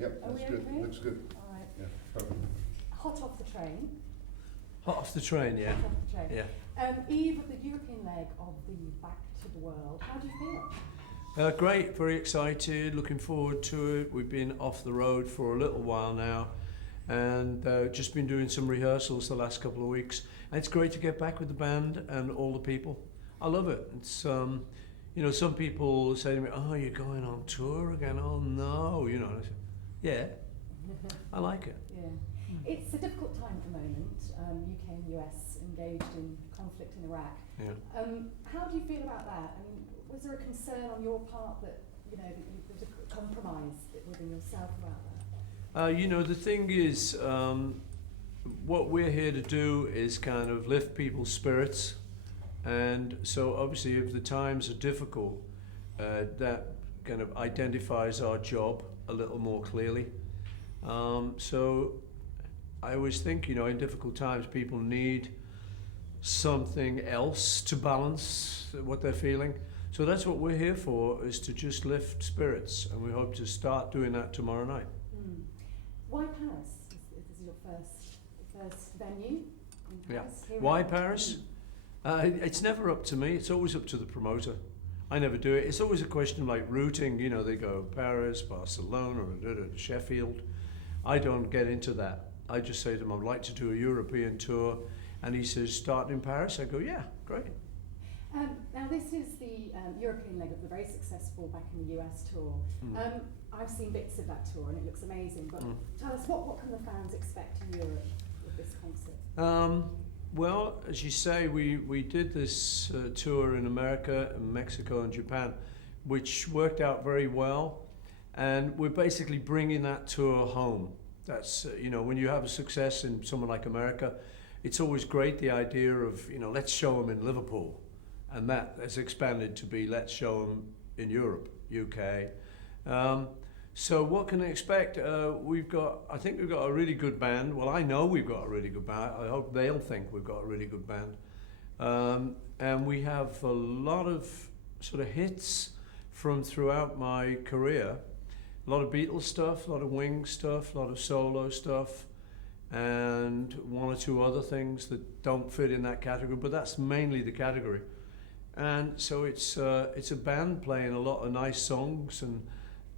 Yep, Are that's we good. okay? Looks good. All right. Yeah, perfect. Hot off the train. Hot off the train, yeah. Hot off the train. Yeah. Eve of the European leg of the Back to the World. How do you feel? Great, very excited, looking forward to it. We've been off the road for a little while now and just been doing some rehearsals the last couple of weeks. And it's great to get back with the band and all the people. I love it. It's, you know, some people say to me, oh, you're going on tour again? Oh, no, you know. I say, yeah, I like it. Yeah. It's a difficult time at the moment. UK and US engaged in conflict in Iraq. Yeah. How do you feel about that? I mean, was there a concern on your part that, you know, that there was a compromise within yourself about that? You know, the thing is, what we're here to do is kind of lift people's spirits. And so obviously if the times are difficult, that kind of identifies our job a little more clearly. So I always think, you know, in difficult times people need something else to balance what they're feeling. So that's what we're here for, is to just lift spirits, and we hope to start doing that tomorrow night. Mm. Why Paris? This is your first venue in Paris? Yeah. Why Paris? It's never up to me, it's always up to the promoter. I never do it. It's always a question like routing, you know, they go Paris, Barcelona, or Sheffield. I don't get into that. I just say to him, I'd like to do a European tour. And he says, start in Paris. I go, yeah, great. Now this is the European leg of the very successful Back in the US tour. I've seen bits of that tour and it looks amazing, but tell us, what can the fans expect in Europe with this concert? Well, as you say, we did this tour in America, Mexico and Japan, which worked out very well. And we're basically bringing that tour home. That's, you know, when you have a success in someone like America, it's always great, the idea of, you know, let's show them in Liverpool. And that has expanded to be, let's show them in Europe, UK. So what can they expect? I think we've got a really good band. Well, I know we've got a really good band. I hope they'll think we've got a really good band. And we have a lot of sort of hits from throughout my career. A lot of Beatles stuff, a lot of Wings stuff, a lot of solo stuff, and one or two other things that don't fit in that category, but that's mainly the category. And so it's a band playing a lot of nice songs and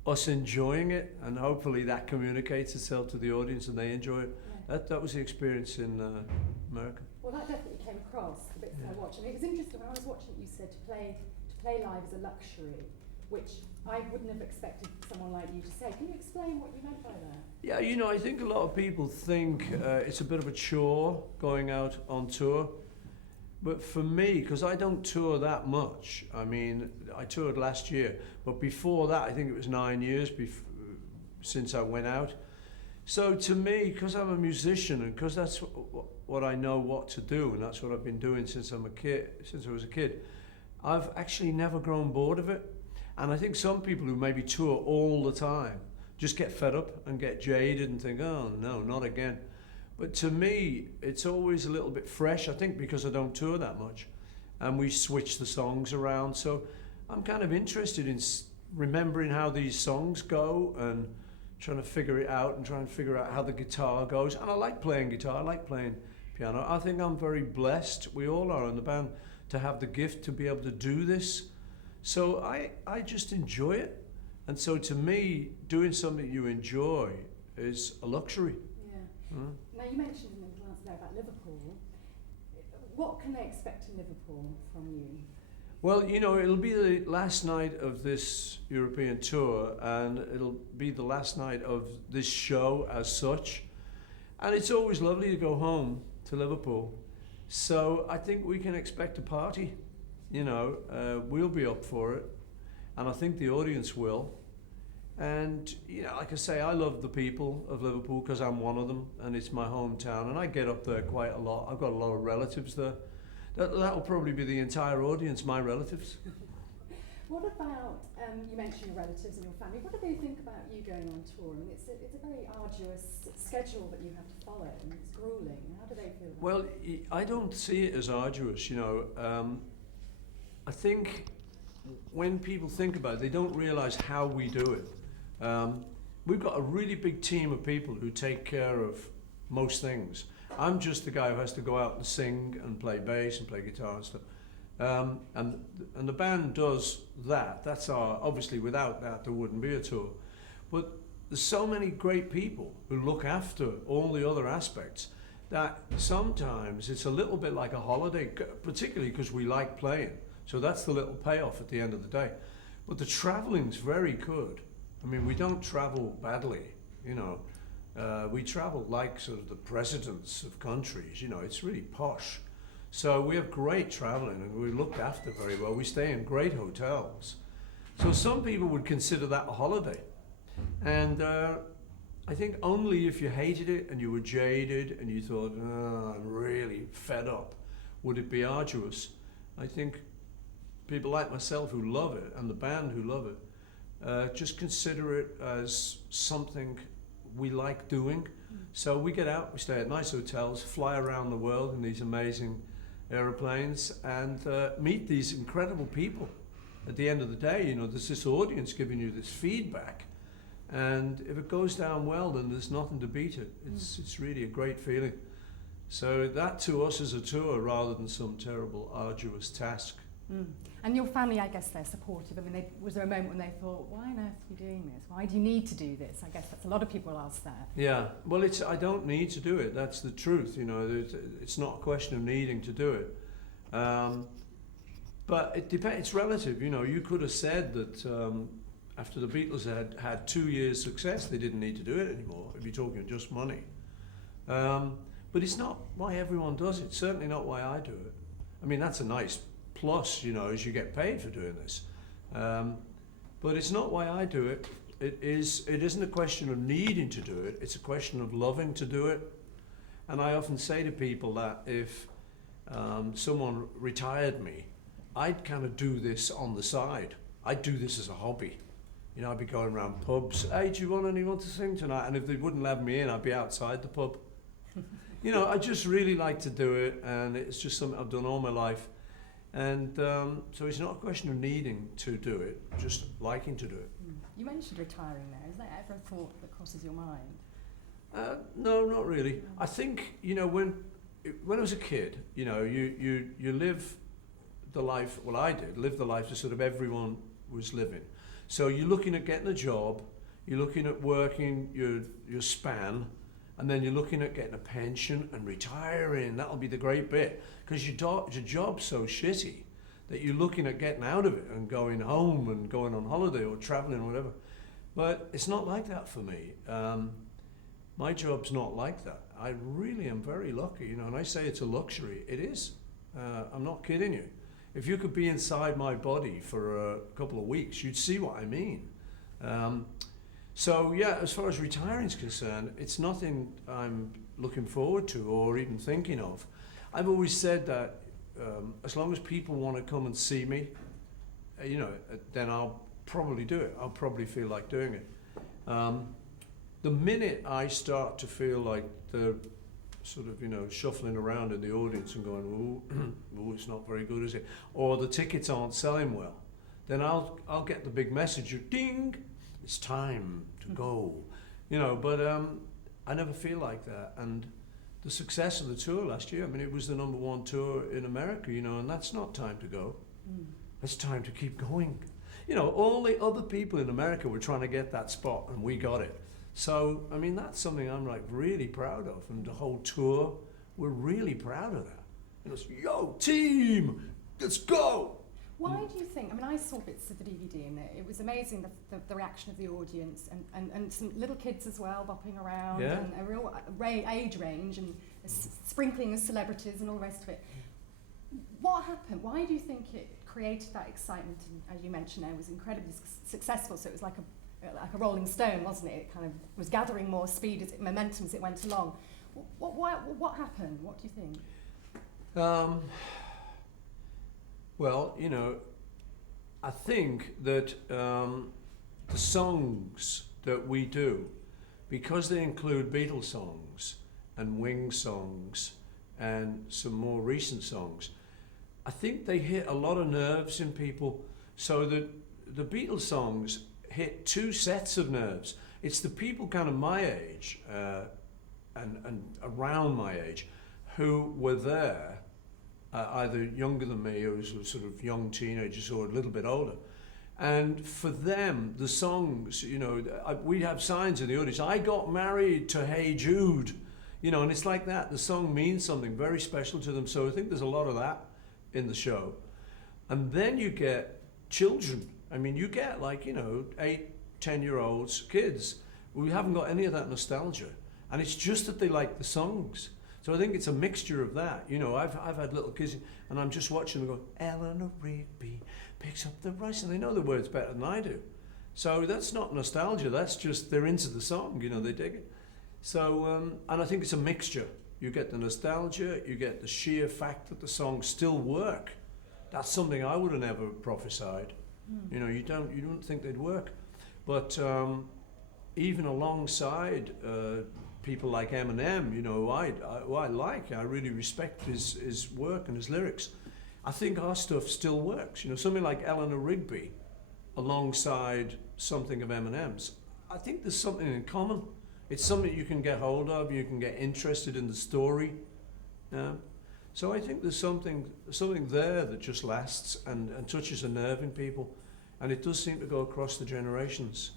us enjoying it, and hopefully that communicates itself to the audience and they enjoy it. Yeah. That was the experience in America. Well, that definitely came across the bits that I watched. I mean, it was interesting when I was watching it, you said to play live is a luxury, which I wouldn't have expected someone like you to say. Can you explain what you meant by that? Yeah, you know, I think a lot of people think it's a bit of a chore going out on tour. But for me, because I don't tour that much, I mean, I toured last year, but before that, I think it was 9 years since I went out. So to me, because I'm a musician and because that's what I know what to do, and that's what I've been doing since I was a kid, I've actually never grown bored of it. And I think some people who maybe tour all the time just get fed up and get jaded and think, oh no, not again. But to me, it's always a little bit fresh, I think because I don't tour that much. And we switch the songs around. So I'm kind of interested in remembering how these songs go and trying to figure it out and trying to figure out how the guitar goes. And I like playing guitar, I like playing piano. I think I'm very blessed, we all are in the band, to have the gift to be able to do this. So I just enjoy it. And so to me, doing something you enjoy is a luxury. Yeah. Now you mentioned in the glance there about Liverpool. What can they expect in Liverpool from you? Well, you know, it'll be the last night of this European tour, and it'll be the last night of this show as such. And it's always lovely to go home to Liverpool. So I think we can expect a party. You know, we'll be up for it, and I think the audience will. And, you know, like I say, I love the people of Liverpool because I'm one of them, and it's my hometown, and I get up there quite a lot. I've got a lot of relatives there. That'll probably be the entire audience, my relatives. What about, you mentioned your relatives and your family, what do they think about you going on tour? I mean, it's a very arduous schedule that you have to follow, and it's grueling. How do they feel about Well, it? I don't see it as arduous, you know. I think when people think about it, they don't realise how we do it. we've got a really big team of people who take care of most things. I'm just the guy who has to go out and sing and play bass and play guitar and stuff. And the band does that. That's our, obviously without that there wouldn't be a tour. But there's so many great people who look after all the other aspects that sometimes it's a little bit like a holiday, particularly because we like playing. So that's the little payoff at the end of the day. But the traveling's very good. I mean, we don't travel badly, you know. We travel like sort of the presidents of countries, you know, it's really posh. So we have great traveling and we're looked after very well. We stay in great hotels. So some people would consider that a holiday. And I think only if you hated it and you were jaded and you thought, oh, I'm really fed up, would it be arduous. I think people like myself who love it and the band who love it, just consider it as something we like doing. So we get out, we stay at nice hotels, fly around the world in these amazing aeroplanes and meet these incredible people. At the end of the day, you know, there's this audience giving you this feedback. And if it goes down well, then there's nothing to beat it. It's really a great feeling. So that to us is a tour rather than some terrible, arduous task. And your family, I guess they're supportive. I mean, was there a moment when they thought, why on earth are you doing this? Why do you need to do this? I guess that's a lot of people ask that. Yeah, well, I don't need to do it. That's the truth, you know. It's not a question of needing to do it. But it depends, it's relative, you know. You could have said that after the Beatles had 2 years success, they didn't need to do it anymore, if you're talking just money. But it's not why everyone does it, certainly not why I do it. I mean, that's a nice plus, you know, as you get paid for doing this. But it's not why I do it. It isn't a question of needing to do it, it's a question of loving to do it. And I often say to people that if someone retired me, I'd kind of do this on the side. I'd do this as a hobby. You know, I'd be going around pubs, hey, do you want anyone to sing tonight? And if they wouldn't let me in, I'd be outside the pub. You know, I just really like to do it, and it's just something I've done all my life. And so it's not a question of needing to do it, just liking to do it. You mentioned retiring there. Is that ever a thought that crosses your mind? No, not really. I think, you know, when I was a kid, you know, you live the life, well I did, live the life that sort of everyone was living. So you're looking at getting a job, you're looking at working your span, and then you're looking at getting a pension and retiring. That'll be the great bit, because your job's so shitty that you're looking at getting out of it and going home and going on holiday or traveling or whatever. But it's not like that for me. My job's not like that. I really am very lucky, you know, and I say it's a luxury. It is. I'm not kidding you. If you could be inside my body for a couple of weeks, you'd see what I mean. So yeah, as far as retiring is concerned, it's nothing I'm looking forward to or even thinking of. I've always said that as long as people want to come and see me, you know, then I'll probably do it. I'll probably feel like doing it. The minute I start to feel like the sort of, you know, shuffling around in the audience and going, ooh, it's not very good, is it? Or the tickets aren't selling well, then I'll get the big message of ding, it's time to go, you know. But I never feel like that. And the success of the tour last year, I mean, it was the #1 tour in America, you know, and that's not time to go. It's time to keep going. You know, all the other people in America were trying to get that spot, and we got it. So, I mean, that's something I'm like really proud of, and the whole tour, we're really proud of that. You know, it's, yo, team, let's go. Why do you think, I mean, I saw bits of the DVD and it was amazing, the reaction of the audience and some little kids as well bopping around, Yeah. and a real age range and a sprinkling of celebrities and all the rest of it. What happened? Why do you think it created that excitement? And as you mentioned, it was incredibly successful, so it was like a rolling stone, wasn't it? It kind of was gathering more speed, momentum as it went along. What happened? What do you think? Well, you know, I think that the songs that we do, because they include Beatles songs and Wings songs and some more recent songs, I think they hit a lot of nerves in people, so that the Beatles songs hit 2 sets of nerves. It's the people kind of my age and around my age who were there, either younger than me or sort of young teenagers or a little bit older. And for them, the songs, you know, we have signs in the audience. I got married to Hey Jude, you know, and it's like that. The song means something very special to them. So I think there's a lot of that in the show. And then you get children. I mean, you get like, you know, 8, 10-year-olds, kids. We haven't got any of that nostalgia. And it's just that they like the songs. So I think it's a mixture of that. You know, I've had little kids and I'm just watching them go, Eleanor Rigby picks up the rice, and they know the words better than I do. So that's not nostalgia, that's just they're into the song, you know, they dig it. So, and I think it's a mixture. You get the nostalgia, you get the sheer fact that the songs still work. That's something I would have never prophesied. You know, you don't think they'd work. But even alongside people like Eminem, you know, who I really respect his work and his lyrics. I think our stuff still works. You know, something like Eleanor Rigby alongside something of Eminem's. I think there's something in common. It's something you can get hold of, you can get interested in the story. So I think there's something there that just lasts and touches a nerve in people. And it does seem to go across the generations.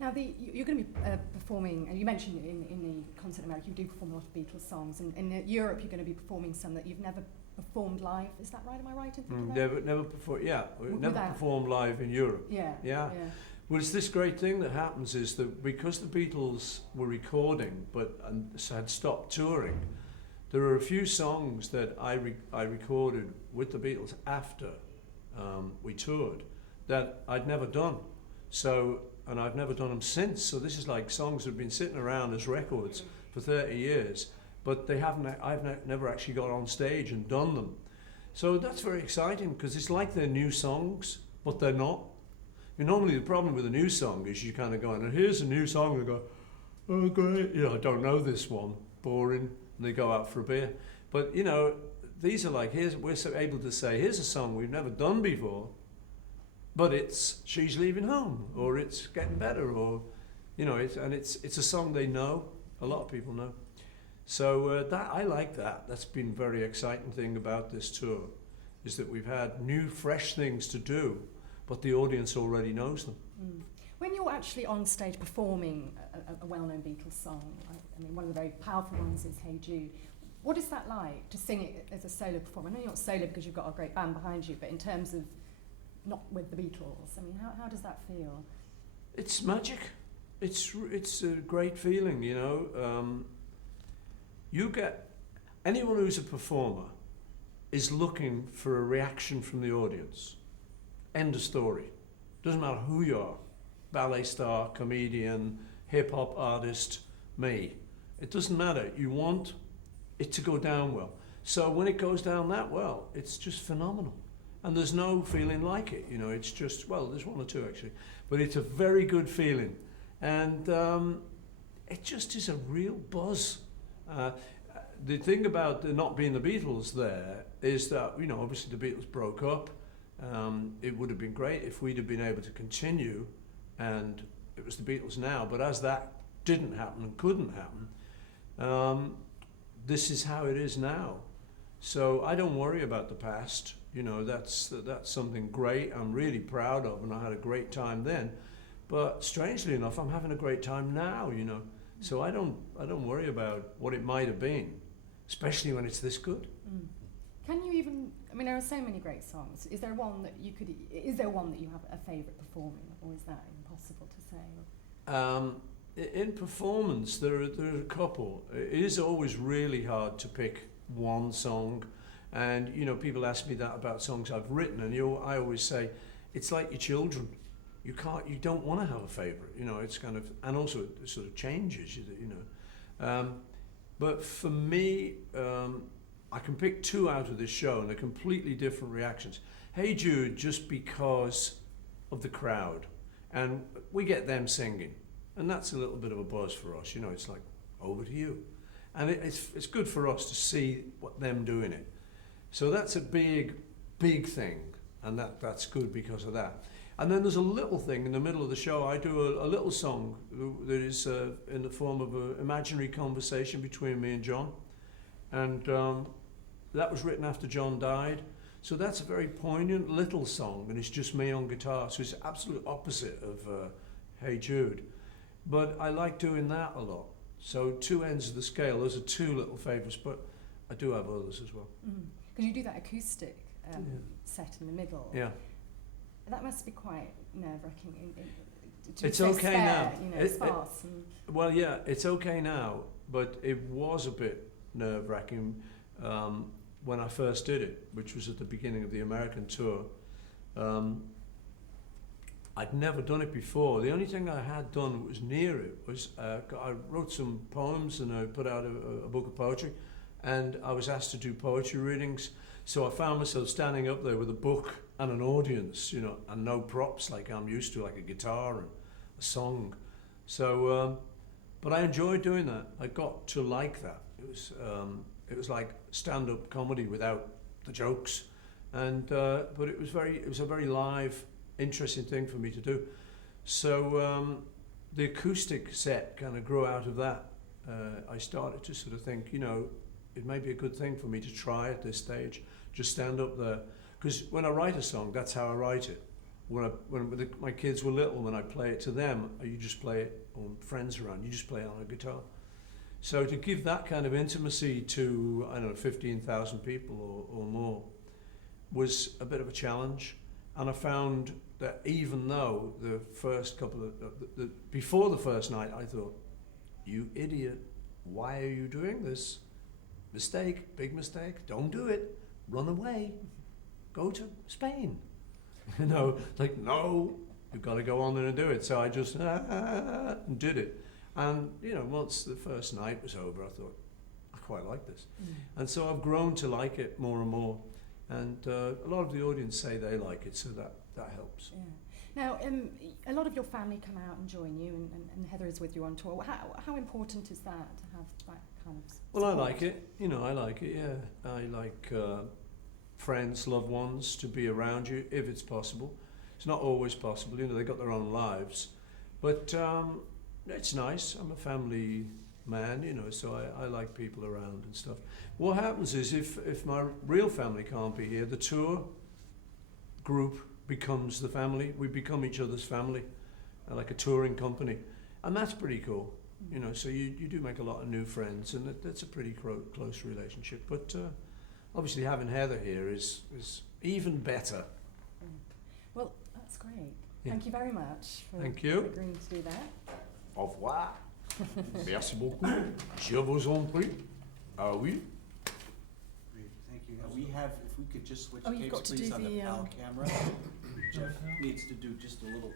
Now, you're going to be performing, and you mentioned in the concert in America, you do perform a lot of Beatles songs, and in Europe you're going to be performing some that you've never performed live. Is that right? Am I right in thinking that? Never performed live in Europe. Yeah. Well, it's this great thing that happens is that because the Beatles were recording and had stopped touring, there are a few songs that I recorded with the Beatles after we toured that I'd never done. So, and I've never done them since. So this is like songs that have been sitting around as records for 30 years, but I've never actually got on stage and done them. So that's very exciting because it's like they're new songs, but they're not. And normally the problem with a new song is you kind of go, and here's a new song, and go, oh great, you know, I don't know this one, boring, and they go out for a beer. But you know, these are like, we're so able to say, here's a song we've never done before, but it's She's Leaving Home, or it's Getting Better, or, you know, it's a song they know, a lot of people know. So I like that. That's been a very exciting thing about this tour, is that we've had new, fresh things to do, but the audience already knows them. When you're actually on stage performing a well-known Beatles song, I mean, one of the very powerful ones is Hey Jude, what is that like to sing it as a solo performer? I know you're not solo because you've got a great band behind you, but in terms of not with the Beatles, I mean, how does that feel? It's magic. It's a great feeling, you know. You get, anyone who's a performer is looking for a reaction from the audience. End of story. Doesn't matter who you are, ballet star, comedian, hip-hop artist, me. It doesn't matter. You want it to go down well. So when it goes down that well, it's just phenomenal. And there's no feeling like it, you know, it's just, well, there's one or two actually, but it's a very good feeling. And it just is a real buzz. The thing about there not being the Beatles there is that, you know, obviously the Beatles broke up. It would have been great if we'd have been able to continue and it was the Beatles now, but as that didn't happen and couldn't happen, this is how it is now. So I don't worry about the past. You know, that's something great I'm really proud of, and I had a great time then. But strangely enough, I'm having a great time now, you know. So I don't worry about what it might have been, especially when it's this good. Can you even, I mean, there are so many great songs. Is there one that you have a favourite performing, or is that impossible to say? In performance, there are a couple. It is always really hard to pick one song. And, you know, people ask me that about songs I've written, and I always say, it's like your children. You don't want to have a favourite, you know, it's kind of, and also it sort of changes, you know. But for me, I can pick two out of this show, and they're completely different reactions. Hey Jude, just because of the crowd, and we get them singing, and that's a little bit of a buzz for us, you know, it's like, over to you. And it's good for us to see them doing it. So that's a big thing, and that's good because of that. And then there's a little thing in the middle of the show. I do a little song that is in the form of an imaginary conversation between me and John. And that was written after John died. So that's a very poignant little song, and it's just me on guitar. So it's the absolute opposite of Hey Jude. But I like doing that a lot. So two ends of the scale. Those are two little favourites, but I do have others as well. Because you do that acoustic set in the middle. Yeah. That must be quite nerve-wracking. It's okay now. You know, sparse. Well, yeah, it's okay now, but it was a bit nerve-wracking when I first did it, which was at the beginning of the American tour. I'd never done it before. The only thing I had done that was near it was I wrote some poems and I put out a book of poetry, and I was asked to do poetry readings. So I found myself standing up there with a book and an audience, you know, and no props like I'm used to, like a guitar and a song. So, but I enjoyed doing that. I got to like that. It was like stand-up comedy without the jokes, and but it was a very live, interesting thing for me to do. So the acoustic set kind of grew out of that. I started to sort of think, you know, it may be a good thing for me to try at this stage, just stand up there. Because when I write a song, that's how I write it. When my kids were little, when I play it to them, you just play it on friends around, you just play it on a guitar. So to give that kind of intimacy to, I don't know, 15,000 people or more was a bit of a challenge. And I found that even though the first couple of, before the first night, I thought, you idiot, why are you doing this? Mistake, big mistake, don't do it, run away, go to Spain. You know, like, no, you've got to go on there and do it. So I just did it. And, you know, once the first night was over, I thought, I quite like this. And so I've grown to like it more and more. And a lot of the audience say they like it, so that helps. Yeah. Now, a lot of your family come out and join you, and Heather is with you on tour. How important is that to have that kind of support? Well, I like it. You know, I like it, yeah. I like friends, loved ones to be around you if it's possible. It's not always possible, you know, they've got their own lives. But it's nice. I'm a family man, you know, so I like people around and stuff. What happens is if my real family can't be here, the tour group becomes the family. We become each other's family, like a touring company. And that's pretty cool, you know, so you do make a lot of new friends, and that's a pretty close relationship. But obviously having Heather here is even better. Well, that's great. Yeah. Thank you very much for Thank you. agreeing to do that. Au revoir. Merci beaucoup. Je vous en prie. Ah oui. Great, thank you. We have, if we could just switch Oh, you've tapes, got to please, do on the the, PAL camera. Jeff needs to do just a little